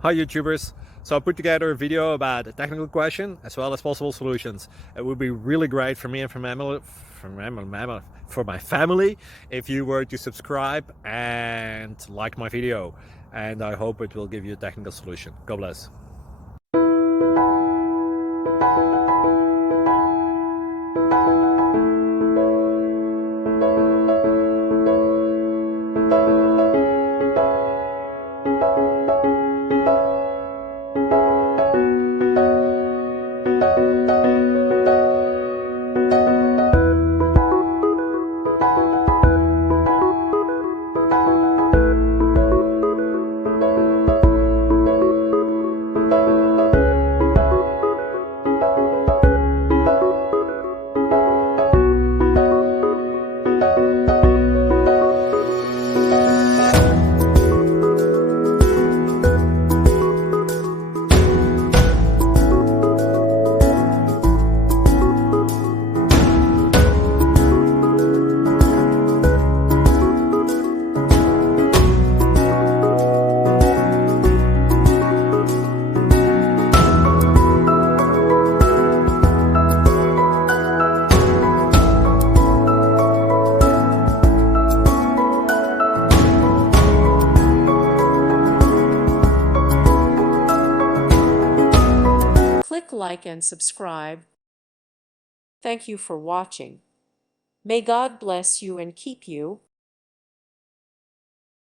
Hi YouTubers! So I put together a video about a technical question as well as possible solutions. It would be really great for me and for my family if you were to subscribe and like my video, and I hope it will give you a technical solution. God bless. Click like and subscribe. Thank you for watching. May God bless you and keep you.